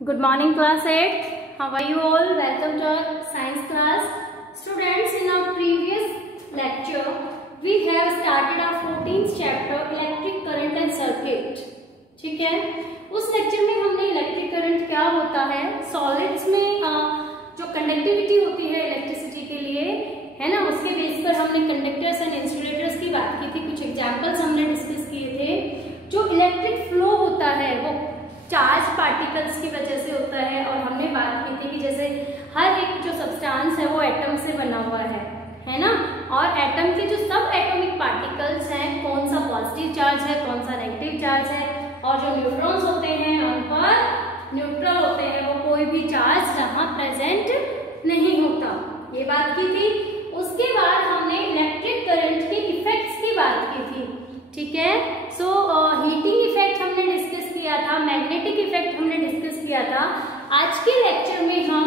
Good morning, class 8. How are you all? Welcome to our science class. Students, in our previous lecture, we have started our 14th chapter, electric current and circuit. ठीक है, उस lecture में हमने electric current क्या होता है, solids में जो कंडक्टिविटी होती है इलेक्ट्रिसिटी के लिए, है ना, उसके बेस पर हमने कंडक्टर्स एंड इंसुलेटर्स की बात की थी, कुछ एग्जांपल्स हमने डिस्कस किए थे। जो इलेक्ट्रिक फ्लो होता है वो चार्ज पार्टिकल्स की वजह से होता है, और हमने बात की थी कि जैसे हर एक जो सब्सटेंस है वो एटम से बना हुआ है ना, और एटम के जो सब एटॉमिक पार्टिकल्स हैं, कौन सा पॉजिटिव चार्ज है, कौन सा नेगेटिव चार्ज है, और जो न्यूट्रॉन्स होते हैं उन पर न्यूट्रल होते हैं, वो कोई भी चार्ज वहां प्रेजेंट नहीं होता, ये बात की थी। उसके बाद हमने इलेक्ट्रिक करंट के इफेक्ट्स की बात की थी, ठीक है। सो हीटिंग इफेक्ट हमने डिस्कस किया था, मैग्नेटिक इफेक्ट हमने डिस्कस किया था। आज के लेक्चर में हम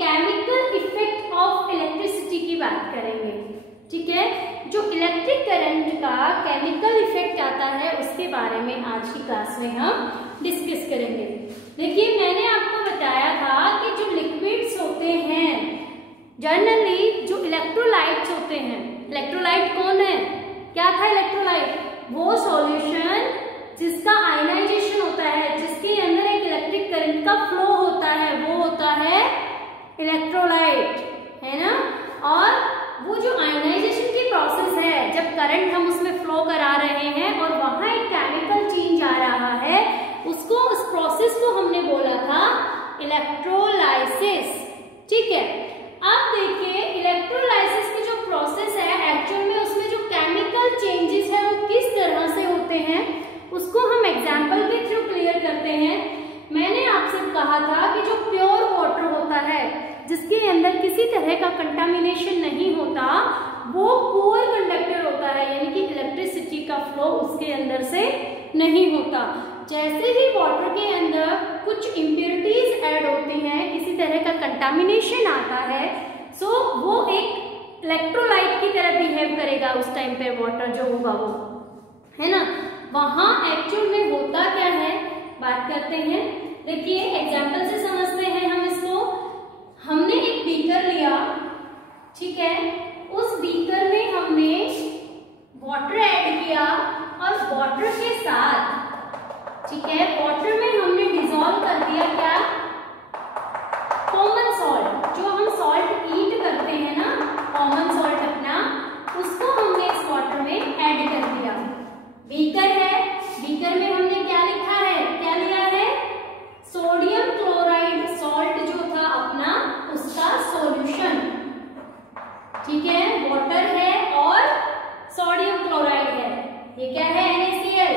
केमिकल इफेक्ट ऑफ इलेक्ट्रिसिटी की बात करेंगे, ठीक है। जो इलेक्ट्रिक करंट का केमिकल इफेक्ट आता है उसके बारे में आज की क्लास में हम डिस्कस करेंगे। देखिए, मैंने आपको बताया था कि जो लिक्विड्स होते हैं, जनरली जो इलेक्ट्रोलाइट्स होते हैं, इलेक्ट्रोलाइट कौन है, क्या था इलेक्ट्रोलाइट, वो सॉल्यूशन जिसका आयनाइजेशन होता है, जिसके अंदर एक इलेक्ट्रिक करंट का फ्लो होता है, वो होता है इलेक्ट्रोलाइट, है ना। और वो जो आयनाइजेशन की प्रोसेस है, जब करंट हम उसमें फ्लो करा रहे हैं और वहां एक केमिकल चेंज आ रहा है, उसको, उस प्रोसेस को हमने बोला था इलेक्ट्रोलाइसिस, ठीक है। अब देखिए, इलेक्ट्रोलाइसिस की जो प्रोसेस है, एक्चुअल में उसमें जो केमिकल चेंजेस है वो किस तरह से होते हैं, उसको हम एग्जाम्पल के थ्रू क्लियर करते हैं। मैंने आपसे कहा था कि जो प्योर वाटर होता है, जिसके अंदर किसी तरह का कंटामिनेशन नहीं होता, वो पुअर कंडक्टर होता है, यानी कि इलेक्ट्रिसिटी का फ्लो उसके अंदर से नहीं होता। जैसे ही वाटर के अंदर कुछ इम्प्योरिटीज ऐड होती हैं, किसी तरह का कंटामिनेशन आता है, सो वो एक इलेक्ट्रोलाइट की तरह बिहेव करेगा उस टाइम पे, वाटर जो होगा वो, है ना। वहां एक्चुअल में होता क्या है, बात करते हैं। देखिए, एग्जाम्पल से समझते हैं हम इसको। हमने एक बीकर लिया, ठीक है, उस बीकर में हमने वाटर ऐड किया, और वाटर के साथ, ठीक है, वाटर में हमने डिसॉल्व कर दिया क्या, कॉमन सॉल्ट, जो हम सॉल्ट ईट करते हैं ना, कॉमन सॉल्ट अपना, उसको हमने इस वाटर में ऐड कर दिया। बीकर है, बीकर में हमने क्या लिखा है, क्या लिया है, सोडियम क्लोराइड सॉल्ट जो था अपना, उसका सॉल्यूशन, ठीक है। वाटर है और सोडियम क्लोराइड है, ये क्या है, NaCl,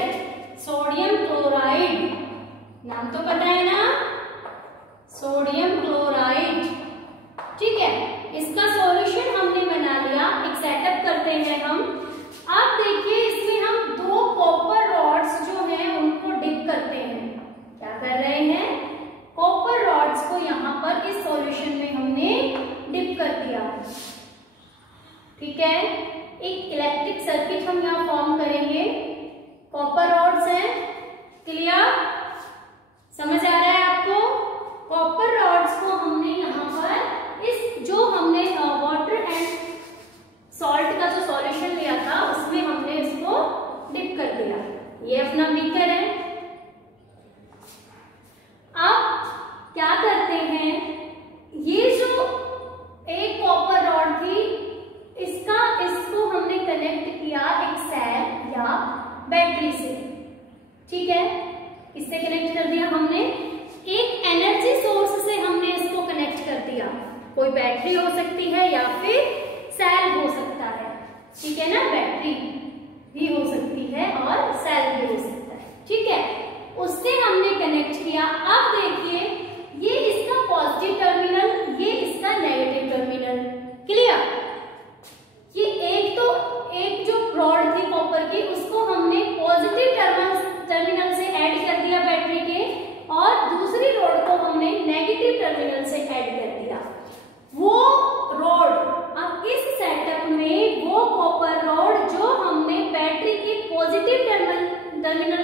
सोडियम क्लोराइड, नाम तो पता है ना, सोडियम क्लोराइड, ठीक है। इसका सॉल्यूशन हमने बना लिया। एक सेटअप करते हैं हम। अब देखिए, इसमें हम दो कॉपर रॉड्स जो हैं उनको डिप करते हैं। क्या कर रहे हैं, कॉपर रॉड्स को यहाँ पर इस सॉल्यूशन में हमने डिप कर दिया, ठीक है। एक इलेक्ट्रिक सर्किट हम यहाँ फॉर्म करेंगे। कॉपर रॉड्स हैं, क्लियर, समझ आ रहा है आपको। कॉपर रॉड्स को हमने यहाँ पर इस जो हमने वाटर एंड सॉल्ट का जो सॉल्यूशन लिया था, उसमें हमने इसको डिप कर दिया। ये अपना बीकर है। अब क्या करते हैं, ये जो एक कॉपर रॉड थी, इसको हमने कनेक्ट किया एक सेल या बैटरी से, ठीक है, इससे कनेक्ट कर दिया हमने। एक एनर्जी सोर्स से हमने इसको कनेक्ट कर दिया, कोई बैटरी हो सकती है या फिर सेल हो सकता है, ठीक है ना, बैटरी भी हो सकती है और सेल भी हो सकता है, ठीक है। उससे हमने कनेक्ट किया। अब देखिए, ये इसका पॉजिटिव टर्मिनल, ये इसका नेगेटिव टर्मिनल, क्लियर। ये एक जो रॉड थी कॉपर की, उसको हमने पॉजिटिव टर्मिनल से ऐड कर दिया बैटरी के, और दूसरी रॉड को हमने नेगेटिव टर्मिनल से ऐड कर दिया। वो रॉड, अब इस सेटअप में वो कॉपर रॉड जो हमने बैटरी की पॉजिटिव टर्मिनल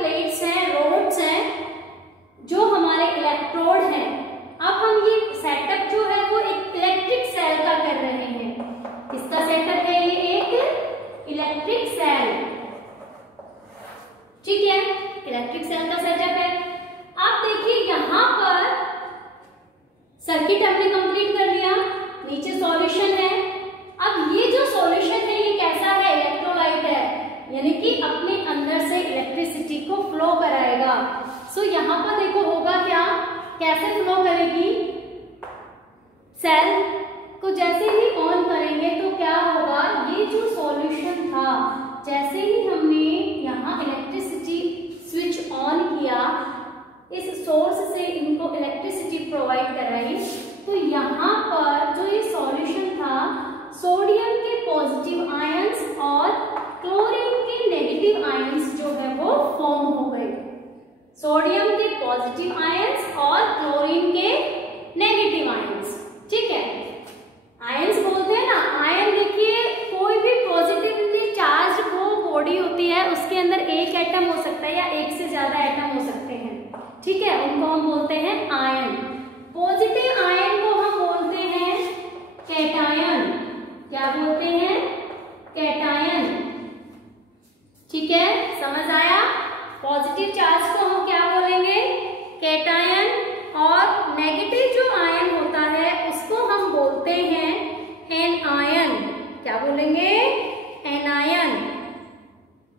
प्लेट्स हैं, रोड्स हैं, जो हमारे इलेक्ट्रोड हैं। अब हम ये सेटअप जो है वो एक इलेक्ट्रिक सेल का कर रहे हैं। किसका सेटअप है? ये एक इलेक्ट्रिक सेल, ठीक है, इलेक्ट्रिक सेल का सेटअप है। आप देखिए यहाँ पर सर्किट हमने कंप्लीट कर लिया, नीचे सॉल्यूशन है। अब ये जो सॉल्यूशन है ये कैसा है? इलेक्ट्रोलाइट है, यानी कि अपने अंदर से इलेक्ट्रिसिटी को फ्लो कराएगा। सो यहाँ पर देखो होगा क्या, कैसे फ्लो करेगी? सेल को जैसे ही ऑन करेंगे तो क्या होगा, ये जो सॉल्यूशन था, जैसे ही हमने यहाँ इलेक्ट्रिसिटी स्विच ऑन किया, इस सोर्स से इनको इलेक्ट्रिसिटी प्रोवाइड कराई, तो यहाँ पर जो ये सॉल्यूशन था, सोडियम के पॉजिटिव आयंस और क्लोरीन के नेगेटिव आयंस जो है वो फॉर्म हो गए। सोडियम के पॉजिटिव आयंस और क्लोरीन के नेगेटिव आयंस, ठीक है। आयंस बोलते हैं ना, आयन देखिए कोई भी पॉजिटिवली चार्ज वो बॉडी होती है, उसके अंदर एक एटम हो सकता है या एक से ज्यादा एटम हो सकते हैं, ठीक है, उनको हम बोलते हैं आयन। पॉजिटिव आयन को हम बोलते हैं कैटायन। क्या बोलते हैं? कैटायन, ठीक है, समझ आया? पॉजिटिव चार्ज को हम क्या बोलेंगे? कैटायन। और नेगेटिव जो आयन होता है उसको हम बोलते हैं एनायन। क्या बोलेंगे? Anion.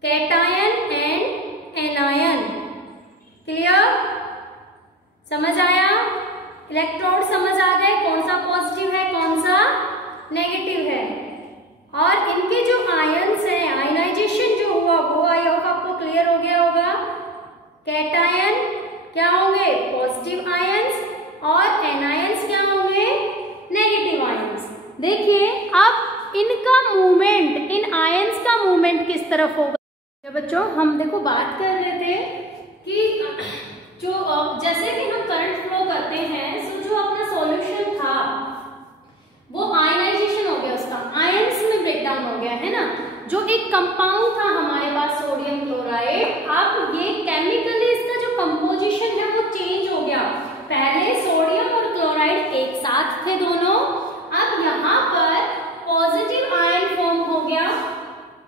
Cation and anion. Clear? समझ आया? इलेक्ट्रोड समझ आ गए, कौन सा पॉजिटिव है कौन सा नेगेटिव है। और इनके जो आयंस हैं, आयनाइजेशन जो हुआ वो आई होगा, आपको क्लियर हो गया होगा। कैटायन क्या होंगे? पॉजिटिव आयंस, और एनायंस क्या होंगे? Negative ions. देखिए अब इनका मूवमेंट, इन आयंस का मूवमेंट किस तरफ होगा? तो बच्चों हम देखो बात कर रहे थे कि जो जैसे कि हम करंट फ्लो करते हैं, सो जो अपना सॉल्यूशन था वो आयनाइजेशन हो गया, उसका आयंस में ब्रेकडाउन हो गया, है ना। जो एक कंपाउंड था हमारे पास सोडियम क्लोराइड, अब ये केमिकली इसका जो कंपोजिशन है वो चेंज हो गया। पहले सोडियम और क्लोराइड एक साथ थे दोनों, अब यहाँ पर पॉजिटिव आयन फॉर्म हो गया,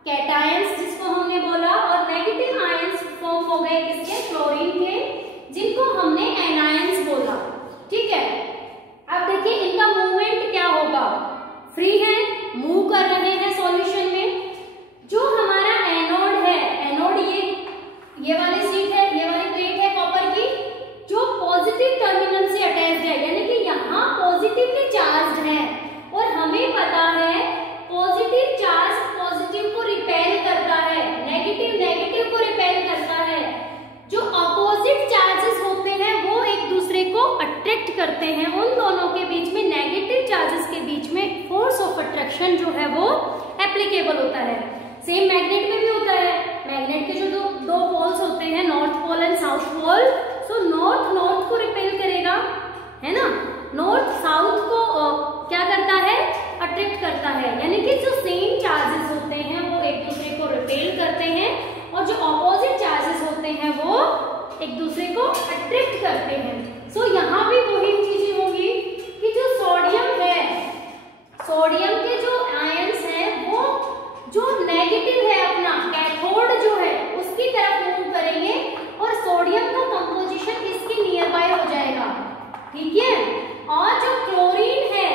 कैटायंस जिसको हमने बोला, और नेगेटिव आयंस फॉर्म हो गए किसके? क्लोरीन के, जिनको हमने एनायंस बोला, ठीक है। अब देखिए इनका मूवमेंट क्या होगा? फ्री है, मूव कर रहे हैं सॉल्यूशन में। जो हमारा एनोड है, एनोड ये वाली शीट है, ये वाली प्लेट है कॉपर की, जो पॉजिटिव टर्मिनल से अटैच्ड है, यानी कि यहाँ पॉजिटिवली चार्ज है। और हमें पता है पॉजिटिव चार्ज पॉजिटिव को रिपेल करता है, नेगेटिव नेगेटिव को रिपेल करता है। जो अपोजिट चार्जेस होते हैं वो एक दूसरे को अट्रैक्ट करते हैं, उन दोनों के बीच में, नेगेटिव चार्जेस के बीच में फोर्स ऑफ अट्रैक्शन जो है वो एप्लीकेबल होता है। सेम मैग्नेट में भी होता है। मैग्नेट के जो दो पोल्स होते हैं, north pole and south pole, so north north को रिपेल करेगा, है ना, नॉर्थ साउथ को क्या करता है? अट्रैक्ट करता है। यानी कि जो सेम चार्जेस होते हैं वो एक दूसरे को रिपेल करते हैं, और जो ऑपोजिट चार्जेस होते हैं वो एक दूसरे को अट्रैक्ट करते हैं। सो यहाँ भी वही चीजें होंगी कि जो सोडियम है, सोडियम के जो आयंस हैं वो जो नेगेटिव है अपना कैथोड जो है उसकी तरफ मूव करेंगे, और सोडियम का कंपोजिशन इसके नियर बाय हो जाएगा, ठीक है। और जो क्लोरीन है,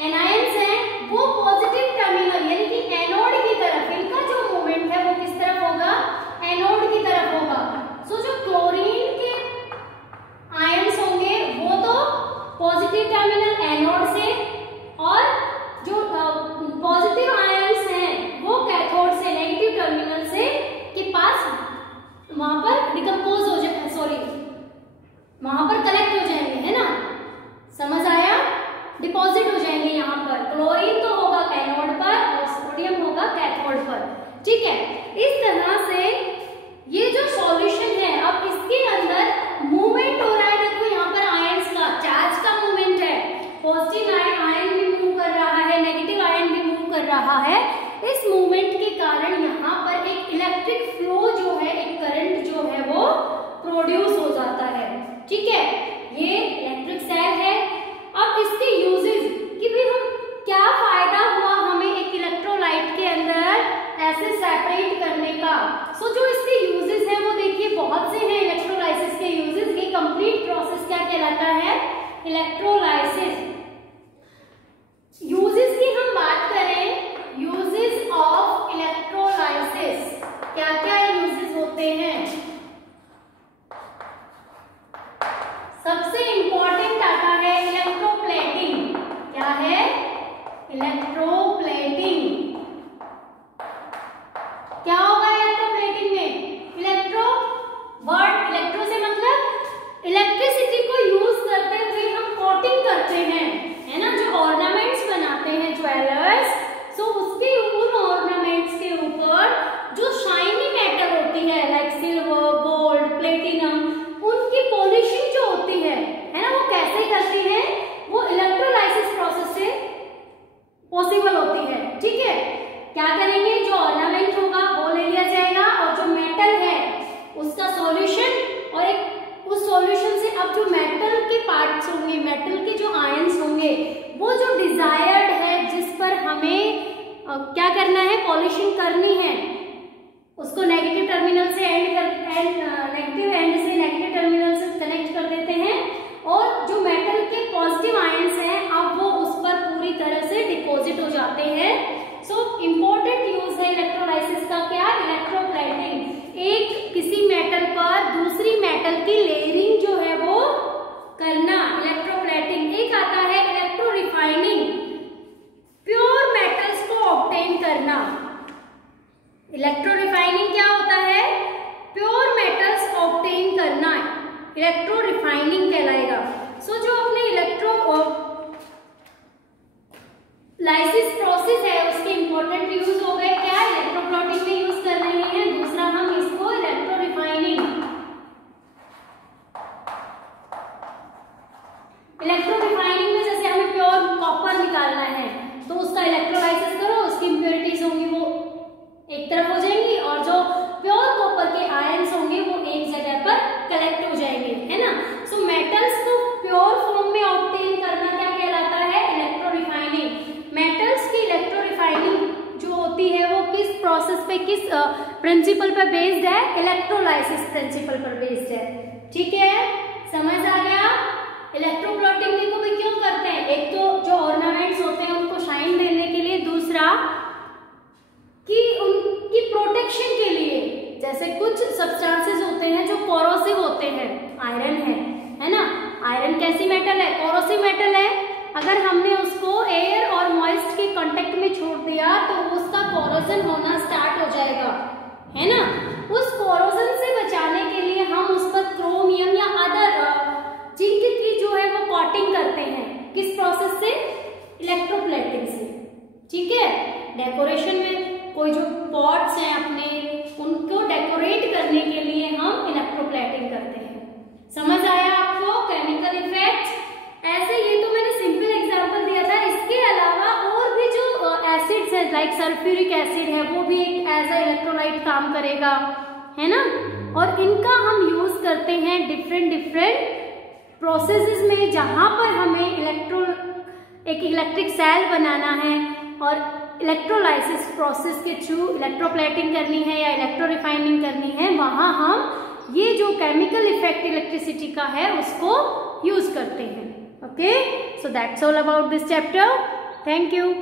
एनायंस है, वो पॉजिटिव टर्मिनल यानी कि एनोड की तरफ, इनका जो मूवमेंट है वो किस तरफ होगा? एनोड की तरफ होगा। सो जो क्लोरीन के आयंस होंगे वो तो पॉजिटिव टर्मिनल एनोड से, और जो पॉजिटिव आयंस हैं वो कैथोड से, नेगेटिव टर्मिनल से के पास वहां पर डिकम्पोज हो जाए, सॉरी वहां पर कलेक्ट हो जाएंगे, है ना, समझ आया? डिपॉजिट हो जाएंगे यहाँ पर। क्लोरीन तो होगा एनोड पर और सोडियम होगा कैथोड पर, ठीक है। इस तरह से ये जो सॉल्यूशन है, अब इसके अंदर मूवमेंट हो रहा है। देखो यहाँ पर आयंस का, चार्ज का मूवमेंट है, पॉजिटिव आयन भी मूव कर रहा है, नेगेटिव आयन भी मूव कर रहा है। इस मूवमेंट के कारण यहाँ पर एक इलेक्ट्रिक फ्लो जो है, एक करंट जो प्रोड्यूस हो जाता है। ठीक है, ये इलेक्ट्रिक सेल है। अब इसके यूजेस कि भाई हम क्या फायदा हुआ हमें एक इलेक्ट्रोलाइट के अंदर ऐसे सेपरेट करने का। सो जो इसके यूजेस है वो देखिए बहुत से हैं इलेक्ट्रोलाइसिस के यूजेस। ये कंप्लीट प्रोसेस क्या कहलाता है? इलेक्ट्रोलाइसिस। यूजेस की हम बात करें, यूजेस ऑफ इलेक्ट्रोलाइसिस, क्या क्या यूजेस होते हैं? सबसे इंपॉर्टेंट आता है इलेक्ट्रोप्लेटिंग। क्या है? इलेक्ट्रोप्लेटिंग। क्या होगा इलेक्ट्रोप्लेटिंग में? इलेक्ट्रो से मतलब इलेक्ट्रिसिटी को यूज करते हुए हम कोटिंग करते हैं, है ना, जो ऑर्नामेंट्स बनाते हैं ज्वेलर्स, सो उसके उन ऑर्नामेंट्स के ऊपर जो शाइनी मेटल होती है लाइक सिल्वर, गोल्ड, प्लेटिनम, उनकी पॉलिशिंग जो होती है ना, वो कैसे करती है? वो इलेक्ट्रोलाइसिस प्रोसेस से पॉसिबल होती है। ठीक है, क्या करेंगे? जो ऑर्नामेंट होगा वो ले लिया जाएगा और जो मेटल है उसका सॉल्यूशन, और एक उस सॉल्यूशन से अब जो मेटल के पार्ट्स होंगे, मेटल के जो आयंस होंगे, वो जो डिजायर्ड है जिस पर हमें क्या करना है? पॉलिशिंग करनी है, उसको नेगेटिव टर्मिनल से नेगेटिव एंड से नेगेटिव टर्मिनल से कनेक्ट कर देते हैं, और जो मेटल के पॉजिटिव आयंस हैं अब वो उस पर पूरी तरह से डिपॉजिट हो जाते हैं। सो इम्पोर्टेंट यूज है इलेक्ट्रोलाइसिस का क्या? इलेक्ट्रोप्लेटिंग। एक किसी मेटल पर दूसरी मेटल की लेयरिंग जो है वो करना, इलेक्ट्रोप्लेटिंग। एक आता है इलेक्ट्रो रिफाइनिंग, प्योर मेटल्स को ऑब्टेन करना। इलेक्ट्रो रिफाइनिंग क्या होता है? प्योर मेटल्स ऑब्टेन करना, इलेक्ट्रो रिफाइनिंग कहलाएगा। सो जो अपने इलेक्ट्रोलाइसिस प्रोसेस है उसके इंपॉर्टेंट यूज हो गए। क्या? इलेक्ट्रोप्लेटिंग में यूज कर रहे हैं। दूसरा हम इसको इलेक्ट्रो रिफाइनिंग। इलेक्ट्रो रिफाइनिंग में जैसे हमें प्योर कॉपर निकालना है तो उसका इलेक्ट्रोलाइसिस करो, उसकी इंप्योरिटीज होंगी वो एक तरफ हो जाएंगी, और जो प्योर कॉपर के आयंस होंगे वो एक जगह पर कलेक्ट हो जाएंगे, है ना। सो मेटल्स को प्योर फॉर्म में ऑब्टेन करना क्या कहलाता है? Electro refining. मेटल्स की इलेक्ट्रो रिफाइनिंग जो होती है वो किस प्रोसेस पे, किस प्रिंसिपल पर बेस्ड है? इलेक्ट्रोलाइसिस प्रिंसिपल पर बेस्ड है। ठीक है, समझ आ गया? इलेक्ट्रोप्लेटिंग देखो भी क्यों करते हैं? एक तो जो ऑर्नामेंट्स होते हैं उनको शाइन देने के लिए, दूसरा कि उनकी प्रोटेक्शन के लिए। जैसे कुछ सब्सटेंसेस होते हैं जो कोरोसिव होते हैं, आयरन है ना। आयरन कैसी मेटल है? कोरोसिव मेटल है। अगर हमने उसको एयर और मॉइस्ट के कांटेक्ट में छोड़ दिया तो उसका कोरोजन होना स्टार्ट हो जाएगा, है ना। उस कोरोजन से बचाने के लिए हम उस पर क्रोमियम या अदर जिंक की जो है वो कोटिंग करते हैं। किस प्रोसेस से? इलेक्ट्रोप्लेटिंग से। ठीक है, डेकोरेशन में कोई जो पॉट्स हैं अपने, उनको डेकोरेट करने के लिए हम इलेक्ट्रोप्लेटिंग करते हैं। समझ आया आपको? केमिकल इफेक्ट ऐसे, ये तो मैंने सिंपल एग्जांपल दिया था। इसके अलावा और भी जो एसिड्स है लाइक सल्फ्यूरिक एसिड है वो भी एक एज अ इलेक्ट्रोलाइट काम करेगा, है ना। और इनका हम यूज करते हैं डिफरेंट प्रोसेसेस में, जहां पर हमें एक इलेक्ट्रिक सेल बनाना है और इलेक्ट्रोलाइसिस प्रोसेस के थ्रू इलेक्ट्रोप्लेटिंग करनी है या इलेक्ट्रो रिफाइनिंग करनी है, वहां हम ये जो केमिकल इफेक्ट इलेक्ट्रिसिटी का है उसको यूज करते हैं। Okay, so that's all about this chapter. Thank you.